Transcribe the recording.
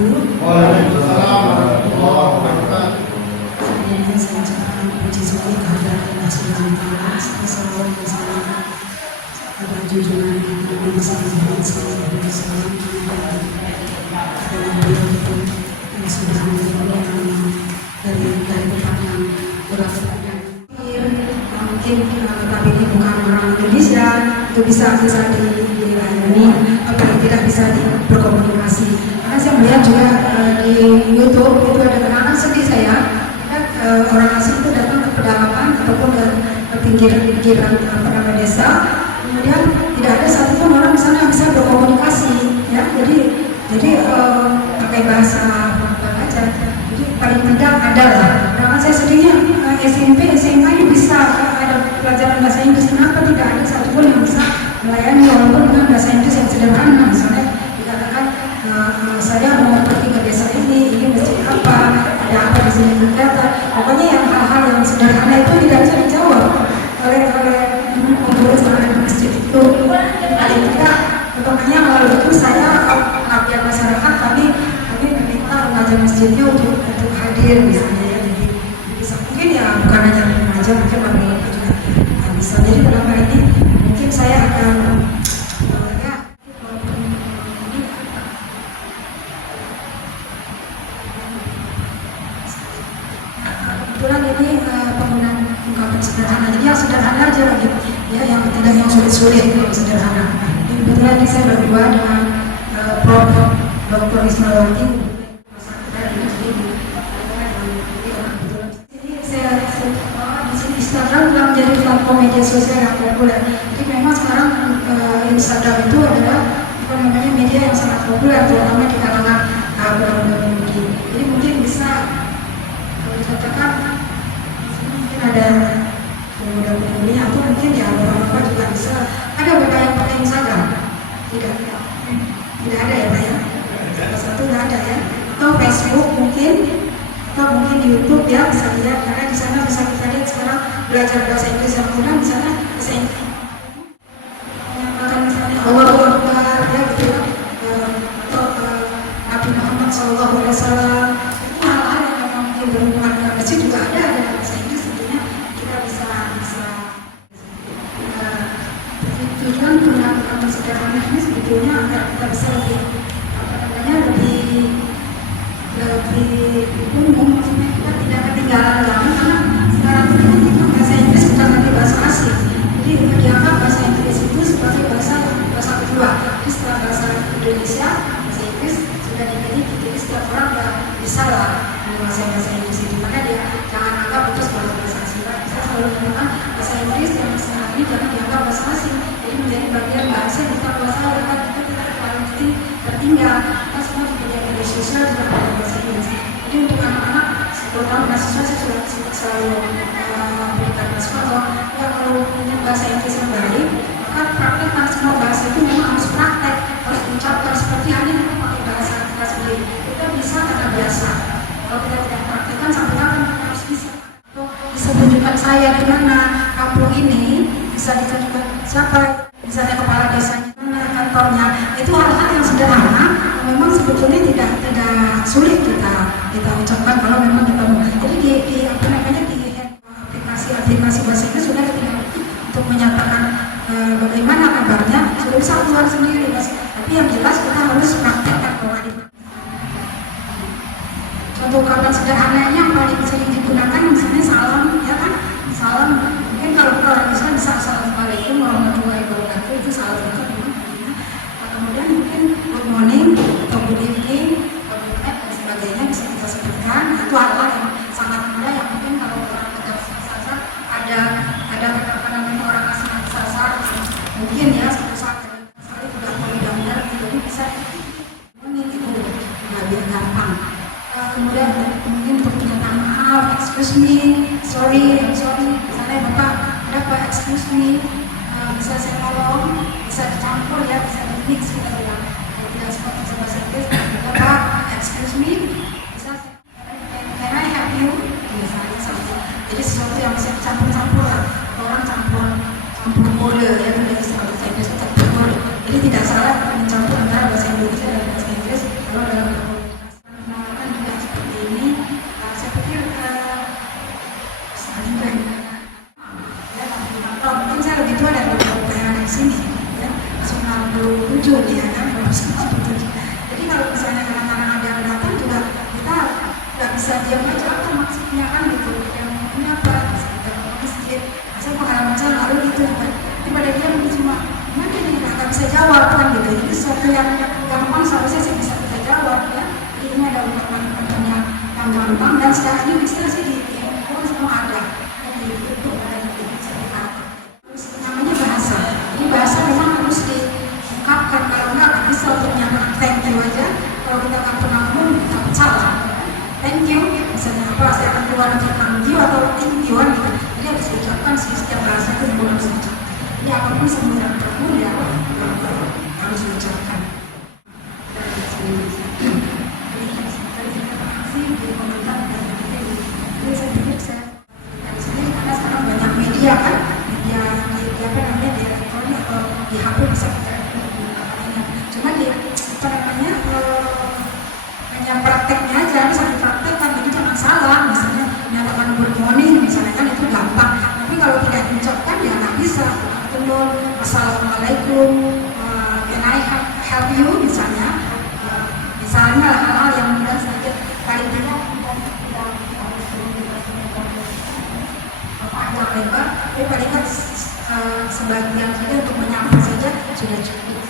wabarakatuh. Waalaikumsalam warahmatullahi wabarakatuh. Sebelumnya saya ucapkan puji syukur kehadirat Allah Subhanahu wa Ta'ala, salawat dan salam kepada junjungan Nabi besar Muhammad sallallahu alaihi wasallam dan beliau itu yang sudah meninggal dari tempat yang berat mungkin tapi ini bukan orang Indonesia itu bisa dilayani apalagi tidak bisa berkomunikasi. Karena saya melihat juga di YouTube itu ada kenangan sedih saya. Orang asing itu datang ke pedalaman ataupun ke pinggiran desa, kemudian tidak ada satupun orang di sana yang bisa berkomunikasi, ya. Jadi pakai bahasa aja. Jadi paling tidak ada lah. Karena saya sedihnya SMP, SMA ini bisa ada pelajaran bahasa Inggris, kenapa tidak ada satupun yang bisa melayani walaupun dengan bahasa Inggris yang sederhana. Misalnya dikatakan saya mau pergi ke desa ini masjid apa, ada apa di sini kegiatan. Pokoknya yang hal-hal yang sederhana itu tidak bisa dijawab oleh pengurus di masjid itu. Paling tidak, pokoknya melalui itu saya pengabdian masyarakat, kami meminta remaja masjidnya untuk hadir misalnya, ya. Jadi bisa mungkin ya bukan hanya remaja, mungkin kami juga bisa. Jadi dalam hal ini mungkin saya akan kebetulan ini penggunaan ungkapan sederhana, jadi yang sederhana aja lagi, ya, yang tidak yang sulit-sulit, yang sederhana. Jadi kebetulan ini saya berdua dengan Prof. Dr. Ismawati. Jadi saya di sini Instagram telah menjadi platform media sosial yang populer. Jadi memang sekarang Instagram itu adalah media yang sangat populer, terutama di kalangan budak-budak mudi. Jadi mungkin bisa katakan mungkin ada mudah-mudahan atau mungkin ya bapak juga bisa ada bapak yang pakai Instagram, tidak ada ya Pak ya, salah satu nggak ada ya, atau Facebook mungkin, atau mungkin di YouTube ya bisa lihat, karena di sana bisa kita lihat sekarang belajar bahasa Inggris yang mudah, di sana bahasa Inggris misalnya Allahu Akbar ya gitu, atau Nabi Muhammad sallallahu alaihi wasallam. Berhubungan dengan masjid juga ada bahasa Inggris, tentunya kita bisa tujuan penggunaan sederhana ini sebetulnya agar kita bisa lebih umum, maksudnya kita tidak ketinggalan lagi, karena sekarang ini kita bahasa Inggris bukan lagi bahasa asing, jadi dianggap bahasa Inggris itu sebagai bahasa kedua. Jadi setelah bahasa Indonesia, bahasa Inggris sudah dimiliki, jadi setiap orang sudah bisa lah menguasai bahasa Inggris itu. Maka dia jangan anggap itu sebagai bahasa asing. Saya selalu mengatakan bahasa Inggris yang sekarang ini jangan dianggap bahasa asing, jadi menjadi bagian bahasa yang kita kuasai, maka kita tidak terlalu tertinggal. Kita semua di media sosial juga ada bahasa Inggris. Jadi untuk anak-anak, terutama mahasiswa, saya sudah selalu berikan mahasiswa bahwa ya kalau punya bahasa Inggris yang baik, maka praktekkan semua bahasa itu memang harus praktek, harus diucapkan seperti halnya kita pakai bahasa kita sendiri. Kita bisa karena biasa. Kalau kita tidak praktekkan, sampai kapan kita harus bisa? Atau bisa tunjukkan saya di mana kampung ini, bisa ditunjukkan siapa, misalnya kepala desanya, mana kantornya. Itu hal-hal yang sederhana, memang sebetulnya tidak sulit kita ucapkan kalau memang kita mau. Jadi di aplikasi bahasa Inggris sudah kita untuk menyatakan bagaimana kabarnya, sudah bisa keluar sendiri, mas. Tapi yang jelas kita harus praktekkan bahwa contoh ungkapan sederhananya yang paling sering digunakan misalnya salam, ya kan? Salam, mungkin kalau orang Islam bisa assalamualaikum warahmatullahi wabarakatuh, itu salam itu memang. Kemudian mungkin good morning atau good evening, good night dan sebagainya bisa kita sebutkan. Itu hal-hal yang sangat mudah yang mungkin kalau orang sasar ada kata-kata orang asing sasar, mungkin ya suatu saat sekali udah mudah-mudahan jadi bisa itu biar gampang. Kemudian mungkin untuk pernyataan maaf, excuse me, sorry, misalnya bapak ada pak excuse me, bisa saya tolong, bisa dicampur ya, bisa di mix kita bilang, kalau tidak sempat bisa bahasa Inggris, bapak excuse me, bisa can I help you, misalnya saja. Jadi sesuatu yang bisa dicampur-campur lah, orang campur kode ya, dari istilah bahasa Inggris campur kode. Jadi tidak salah mencampur antara bahasa Indonesia dan bahasa Inggris kalau dalam komunikasi. sesuatu yang gampang seharusnya sih bisa kita jawab ya. Jadi ini ada ungkapan-ungkapan yang gampang dan sekarang ini bisa sih di handphone semua ada. Di YouTube ada di sertifikat. Terus namanya bahasa. Ini bahasa memang harus diungkapkan, kalau nggak bisa untuk nyatakan thank you aja. Kalau kita nggak pernah ngomong, kita salah. Thank you, misalnya apa, saya akan keluar thank you atau thank you gitu. Jadi harus diucapkan sih, setiap bahasa itu memang harus diucapkan. Jadi apapun semudah ya harus diucapkan. Sekarang banyak media kan, media apa namanya, di elektronik atau di HP bisa kita cuma dia apa namanya hanya prakteknya aja, bisa dipraktekkan, jadi jangan salah. Misalnya menyatakan good morning misalnya kan itu gampang, tapi kalau tidak diucapkan ya nggak bisa. Assalamualaikum, can I help you misalnya, misalnya hal-hal yang mudah saja. Paling tidak panjang lebar, tapi paling tidak sebagian kita untuk menyapa saja sudah cukup.